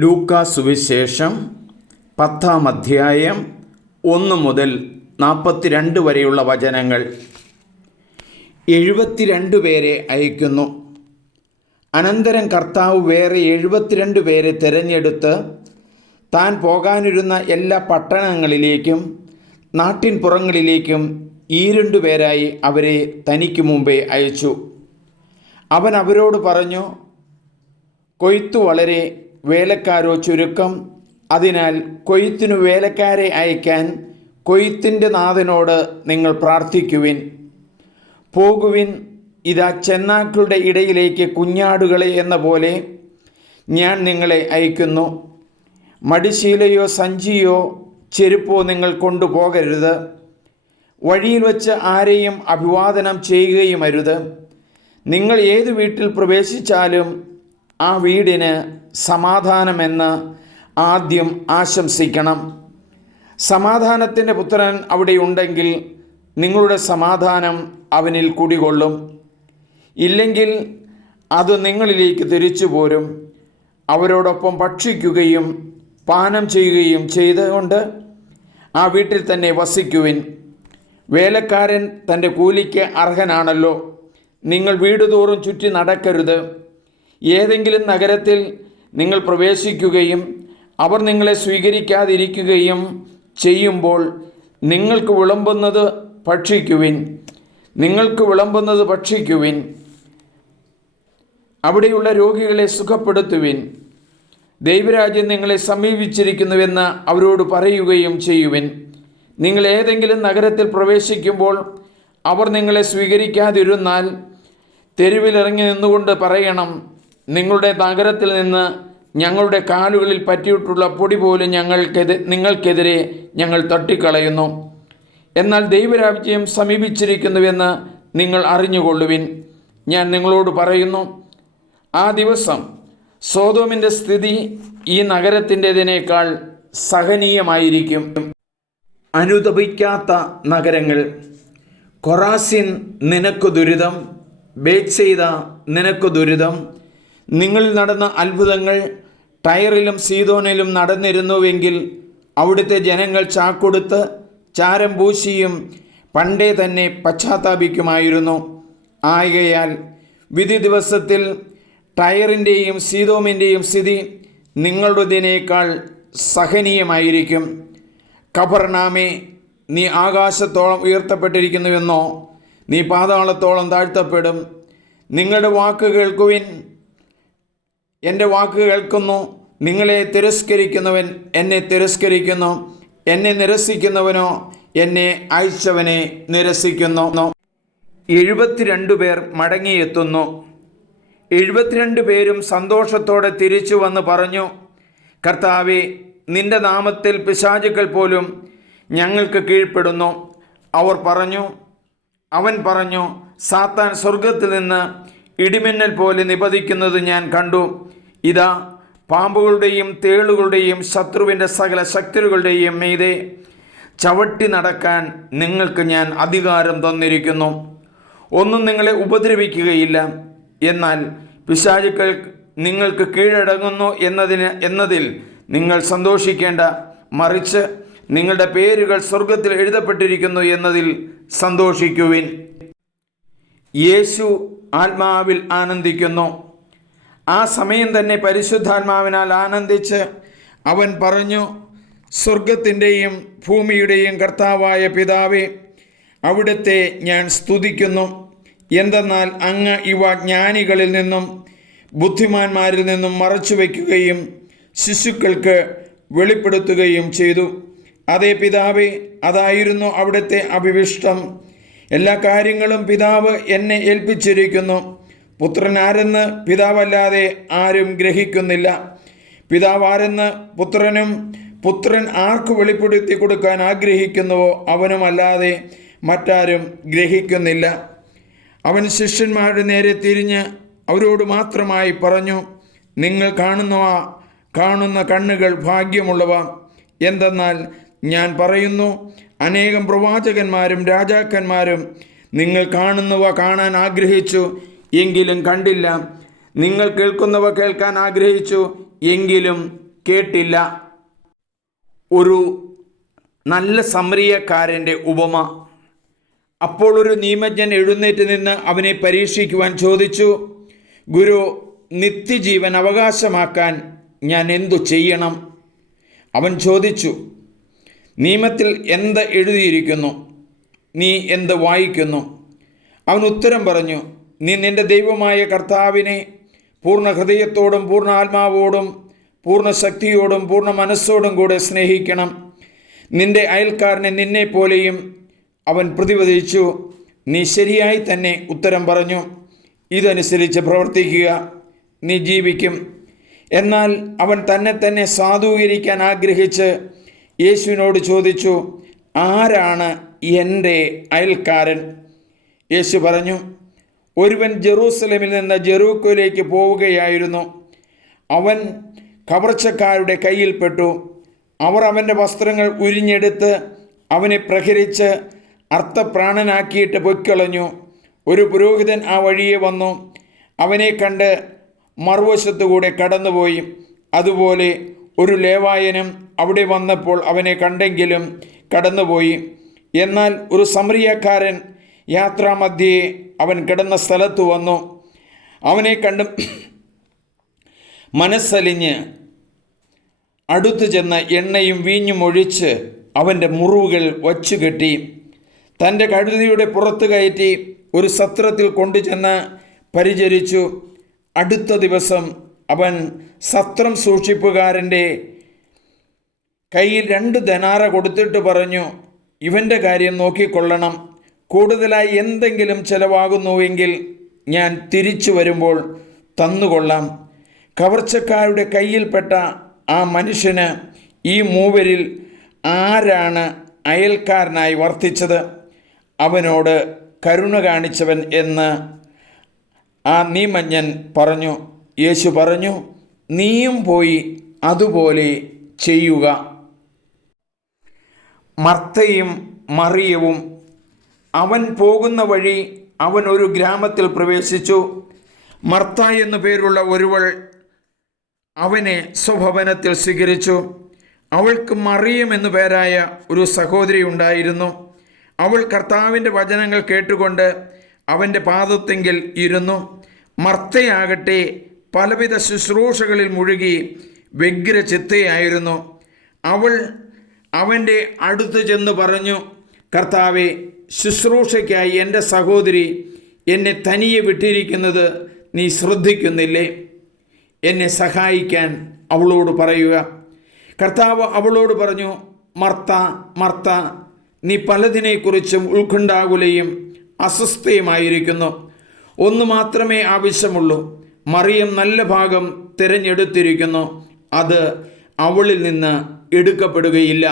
ലൂക്കാ സുവിശേഷം 10-ാം അധ്യായം 1 മുതൽ 42 വരെയുള്ള വചനങ്ങൾ. 72 പേരെ അയക്കുന്നു. അനന്തരം കർത്താവ് വേറെ 72 പേരെ തിരഞ്ഞെടുത്ത് താൻ പോകാനിരുന്ന എല്ലാ പട്ടണങ്ങളിലേക്കും നാട്ടിൻ പുറങ്ങളിലേക്കും 2 പേരായി അവരെ തനിക്ക് മുമ്പേ അയച്ചു. അവൻ അവരോട് പറഞ്ഞു, കൊയ്ത്തു വളരെ, വേലക്കാരോ ചുരുക്കം. അതിനാൽ കൊയ്ത്തിനു വേലക്കാരെ അയക്കാൻ കൊയ്ത്തിൻ്റെ നാഥനോട് നിങ്ങൾ പ്രാർത്ഥിക്കുവിൻ. പോകുവിൻ, ഇതാ ചെന്നാക്കളുടെ ഇടയിലേക്ക് കുഞ്ഞാടുകളെ എന്ന പോലെ ഞാൻ നിങ്ങളെ അയക്കുന്നു. മടിശീലയോ സഞ്ചിയോ ചെരുപ്പോ നിങ്ങൾ കൊണ്ടുപോകരുത്. വഴിയിൽ വച്ച് ആരെയും അഭിവാദനം ചെയ്യുകയും അരുത്. നിങ്ങൾ ഏത് വീട്ടിൽ പ്രവേശിച്ചാലും ആ വീടിന് സമാധാനമെന്ന് ആദ്യം ആശംസിക്കണം. സമാധാനത്തിൻ്റെ പുത്രൻ അവിടെ ഉണ്ടെങ്കിൽ നിങ്ങളുടെ സമാധാനം അവനിൽ കുടികൊള്ളും. ഇല്ലെങ്കിൽ അത് നിങ്ങളിലേക്ക് തിരിച്ചു പോരും. അവരോടൊപ്പം ഭക്ഷിക്കുകയും പാനം ചെയ്യുകയും ചെയ്തുകൊണ്ട് ആ വീട്ടിൽ തന്നെ വസിക്കുവിൻ. വേലക്കാരൻ തൻ്റെ കൂലിക്ക് അർഹനാണല്ലോ. നിങ്ങൾ വീടുതോറും ചുറ്റി നടക്കരുത്. ഏതെങ്കിലും നഗരത്തിൽ നിങ്ങൾ പ്രവേശിക്കുകയും അവർ നിങ്ങളെ സ്വീകരിക്കാതിരിക്കുകയും ചെയ്യുമ്പോൾ നിങ്ങൾക്ക് വിളമ്പുന്നത് ഭക്ഷിക്കുവിൻ. അവിടെയുള്ള രോഗികളെ സുഖപ്പെടുത്തുവിൻ. ദൈവരാജ്യം നിങ്ങളെ സമീപിച്ചിരിക്കുന്നുവെന്ന് അവരോട് പറയുകയും ചെയ്യുവിൻ. നിങ്ങൾ ഏതെങ്കിലും നഗരത്തിൽ പ്രവേശിക്കുമ്പോൾ അവർ നിങ്ങളെ സ്വീകരിക്കാതിരുന്നാൽ തെരുവിലിറങ്ങി നിന്നുകൊണ്ട് പറയണം, നിങ്ങളുടെ നഗരത്തിൽ നിന്ന് ഞങ്ങളുടെ കാലുകളിൽ പറ്റിയിട്ടുള്ള പൊടി പോലും നിങ്ങൾക്കെതിരെ ഞങ്ങൾ തട്ടിക്കളയുന്നു. എന്നാൽ ദൈവരാജ്യം സമീപിച്ചിരിക്കുന്നുവെന്ന് നിങ്ങൾ അറിഞ്ഞുകൊള്ളുവിൻ. ഞാൻ നിങ്ങളോട് പറയുന്നു, ആ ദിവസം സോദോമിൻ്റെ സ്ഥിതി ഈ നഗരത്തിൻ്റെതിനേക്കാൾ സഹനീയമായിരിക്കും. അനുതപിക്കാത്ത നഗരങ്ങൾ. കൊറാസിൻ, നിനക്ക് ദുരിതം. ബേത്സയിദ, നിനക്ക് ദുരിതം. നിങ്ങളിൽ നടന്ന അത്ഭുതങ്ങൾ ടയറിലും സീദോനിലും നടന്നിരുന്നുവെങ്കിൽ അവിടുത്തെ ജനങ്ങൾ ചാക്കൊടുത്ത് ചാരം പൂശിയും പണ്ടേ തന്നെ പശ്ചാത്താപിക്കുമായിരുന്നു. ആകയാൽ വിധി ദിവസത്തിൽ ടയറിൻ്റെയും സീദോമിൻ്റെയും സ്ഥിതി നിങ്ങളുടേതിനേക്കാൾ സഹനീയമായിരിക്കും. കഫർനാമേ, നീ ആകാശത്തോളം ഉയർത്തപ്പെട്ടിരിക്കുന്നുവെന്നോ, നീ പാതാളത്തോളം താഴ്ത്തപ്പെടും. നിങ്ങളുടെ വാക്ക് കേൾക്കുവിൻ, എൻ്റെ വാക്ക് കേൾക്കുന്നു. നിങ്ങളെ തിരസ്കരിക്കുന്നവൻ എന്നെ തിരസ്കരിക്കുന്നു, എന്നെ നിരസിക്കുന്നവനോ എന്നെ അയച്ചവനെ നിരസിക്കുന്നു. 72 പേർ മടങ്ങിയെത്തുന്നു. 72 പേരും സന്തോഷത്തോടെ തിരിച്ചു വന്ന് പറഞ്ഞു, കർത്താവേ, നിന്റെ നാമത്തിൽ പിശാചുക്കൾ പോലും ഞങ്ങൾക്ക് കീഴ്പ്പെടുന്നു. അവൻ പറഞ്ഞു, സാത്താൻ സ്വർഗത്തിൽ നിന്ന് ഇടിമിന്നൽ പോലെ നിപതിക്കുന്നത് ഞാൻ കണ്ടു. ഇതാ, പാമ്പുകളുടെയും തേളുകളുടെയും ശത്രുവിൻ്റെ സകല ശക്തികളുടെയും മീതെ ചവിട്ടി നടക്കാൻ നിങ്ങൾക്ക് ഞാൻ അധികാരം തന്നിരിക്കുന്നു. ഒന്നും നിങ്ങളെ ഉപദ്രവിക്കുകയില്ല. എന്നാൽ പിശാചുക്കൾ നിങ്ങൾക്ക് കീഴടങ്ങുന്നു എന്നതിൽ നിങ്ങൾ സന്തോഷിക്കേണ്ട. മറിച്ച് നിങ്ങളുടെ പേരുകൾ സ്വർഗത്തിൽ എഴുതപ്പെട്ടിരിക്കുന്നു എന്നതിൽ സന്തോഷിക്കുവിൻ. യേശു ആത്മാവിൽ ആനന്ദിക്കുന്നു. ആ സമയം തന്നെ പരിശുദ്ധാത്മാവിനാൽ ആനന്ദിച്ച് അവൻ പറഞ്ഞു, സ്വർഗത്തിൻ്റെയും ഭൂമിയുടെയും കർത്താവായ പിതാവേ, അവിടുത്തെ ഞാൻ സ്തുതിക്കുന്നു. എന്തെന്നാൽ അങ്ങ് ഇവ ജ്ഞാനികളിൽ നിന്നും ബുദ്ധിമാന്മാരിൽ നിന്നും മറച്ചുവെക്കുകയും ശിശുക്കൾക്ക് വെളിപ്പെടുത്തുകയും ചെയ്തു. അതേ പിതാവേ, അതായിരുന്നു അവിടുത്തെ അഭിവിഷ്ടം. എല്ലാ കാര്യങ്ങളും പിതാവ് എന്നെ ഏൽപ്പിച്ചിരിക്കുന്നു. പുത്രൻ ആരെന്ന് പിതാവല്ലാതെ ആരും ഗ്രഹിക്കുന്നില്ല. പിതാവ് ആരെന്ന് പുത്രനും പുത്രൻ ആർക്ക് വെളിപ്പെടുത്തി കൊടുക്കാൻ ആഗ്രഹിക്കുന്നുവോ അവനുമല്ലാതെ മറ്റാരും ഗ്രഹിക്കുന്നില്ല. അവൻ ശിഷ്യന്മാരുടെ നേരെ തിരിഞ്ഞ് അവരോട് മാത്രമായി പറഞ്ഞു, നിങ്ങൾ കാണുന്ന കണ്ണുകൾ ഭാഗ്യമുള്ളവ. എന്തെന്നാൽ ഞാൻ പറയുന്നു, അനേകം പ്രവാചകന്മാരും രാജാക്കന്മാരും നിങ്ങൾ കാണുന്നവ കാണാൻ ആഗ്രഹിച്ചു, എങ്കിലും കണ്ടില്ല. നിങ്ങൾ കേൾക്കുന്നവ കേൾക്കാൻ ആഗ്രഹിച്ചു, എങ്കിലും കേട്ടില്ല. ഒരു നല്ല സമറിയക്കാരൻ്റെ ഉപമ. അപ്പോൾ ഒരു നിയമജ്ഞൻ എഴുന്നേറ്റ് നിന്ന് അവനെ പരീക്ഷിക്കുവാൻ ചോദിച്ചു, ഗുരു, നിത്യജീവൻ അവകാശമാക്കാൻ ഞാൻ എന്തു ചെയ്യണം? അവൻ ചോദിച്ചു, നിയമത്തിൽ എന്ത് എഴുതിയിരിക്കുന്നു? നീ എന്ത് വായിക്കുന്നു? അവൻ ഉത്തരം പറഞ്ഞു, നീ നിന്റെ ദൈവമായ കർത്താവിനെ പൂർണ്ണ ഹൃദയത്തോടും പൂർണ്ണ ആത്മാവോടും പൂർണ്ണ ശക്തിയോടും പൂർണ്ണ മനസ്സോടും കൂടെ സ്നേഹിക്കണം, നിന്റെ അയൽക്കാരനെ നിന്നെപ്പോലെയും. അവൻ പ്രതിവദിച്ചു, നീ ശരിയായി തന്നെ ഉത്തരം പറഞ്ഞു. ഇതനുസരിച്ച് പ്രവർത്തിക്കുക, നീ ജീവിക്കും. എന്നാൽ അവൻ തന്നെ സാധൂകരിക്കാൻ ആഗ്രഹിച്ച് യേശുവിനോട് ചോദിച്ചു, ആരാണ് എൻ്റെ അയൽക്കാരൻ? യേശു പറഞ്ഞു, ഒരുവൻ ജെറൂസലേമിൽ നിന്ന് ജെറീക്കോയിലേക്ക് പോവുകയായിരുന്നു. അവൻ കവർച്ചക്കാരുടെ കയ്യിൽപ്പെട്ടു. അവർ അവൻ്റെ വസ്ത്രങ്ങൾ ഉരിഞ്ഞെടുത്ത് അവനെ പ്രഹരിച്ച് അർത്ഥപ്രാണനാക്കിയിട്ട് പൊയ്ക്കളഞ്ഞു. ഒരു പുരോഹിതൻ ആ വഴിയെ വന്നു. അവനെ കണ്ട് മറുവശത്തുകൂടെ കടന്നുപോയി. അതുപോലെ ഒരു ലേവായനും അവിടെ വന്നപ്പോൾ അവനെ കണ്ടെങ്കിലും കടന്നുപോയി. എന്നാൽ ഒരു സമറിയക്കാരൻ യാത്രാമധ്യേ അവൻ കിടന്ന സ്ഥലത്ത് വന്നു. അവനെ കണ്ട് മനസ്സലിഞ്ഞ് അടുത്തു ചെന്ന് എണ്ണയും വീഞ്ഞും ഒഴിച്ച് അവൻ്റെ മുറിവുകൾ വച്ചുകെട്ടി തൻ്റെ കഴുതയുടെ പുറത്ത് കയറ്റി ഒരു സത്രത്തിൽ കൊണ്ടുചെന്ന് പരിചരിച്ചു. അടുത്ത ദിവസം അവൻ സത്രം സൂക്ഷിപ്പുകാരൻ്റെ കയ്യിൽ 2 ധനാറ കൊടുത്തിട്ട് പറഞ്ഞു, ഇവൻ്റെ കാര്യം നോക്കിക്കൊള്ളണം. കൂടുതലായി എന്തെങ്കിലും ചെലവാകുന്നുവെങ്കിൽ ഞാൻ തിരിച്ചു വരുമ്പോൾ തന്നുകൊള്ളാം. കവർച്ചക്കാരുടെ കയ്യിൽപ്പെട്ട ആ മനുഷ്യന് ഈ മൂവരിൽ ആരാണ് അയൽക്കാരനായി വർത്തിച്ചത്? അവനോട് കരുണ കാണിച്ചവൻ എന്ന് ആ നിയമജ്ഞൻ പറഞ്ഞു. യേശു പറഞ്ഞു, നീയും പോയി അതുപോലെ ചെയ്യുക. മർത്തയും മറിയവും. അവൻ പോകുന്ന വഴി അവൻ ഒരു ഗ്രാമത്തിൽ പ്രവേശിച്ചു. മർത്ത എന്നു പേരുള്ള ഒരുവൾ അവനെ സ്വഭവനത്തിൽ സ്വീകരിച്ചു. അവൾക്ക് മറിയം എന്നു പേരായ ഒരു സഹോദരി ഉണ്ടായിരുന്നു. അവൾ കർത്താവിൻ്റെ വചനങ്ങൾ കേട്ടുകൊണ്ട് അവൻ്റെ പാദത്തെങ്കിൽ ഇരുന്നു. മർത്തയാകട്ടെ പലവിധ ശുശ്രൂഷകളിൽ മുഴുകി വ്യഗ്രചിത്തയായിരുന്നു. അവൾ അവൻ്റെ അടുത്ത് ചെന്ന് പറഞ്ഞു, കർത്താവെ, ശുശ്രൂഷയ്ക്കായി എൻ്റെ സഹോദരി എന്നെ തനിയെ വിട്ടിരിക്കുന്നത് നീ ശ്രദ്ധിക്കുന്നില്ലേ? എന്നെ സഹായിക്കാൻ അവളോട് പറയുക. കർത്താവ് അവളോട് പറഞ്ഞു, മർത്ത, മർത്ത, നീ പലതിനെക്കുറിച്ചും ഉത്കണ്ഠാകുലയും അസ്വസ്ഥയുമായിരിക്കുന്നു. ഒന്ന് മാത്രമേ ആവശ്യമുള്ളൂ. മറിയം നല്ല ഭാഗം തിരഞ്ഞെടുത്തിരിക്കുന്നു, അത് അവളിൽ നിന്ന് എടുക്കപ്പെടുകയില്ല.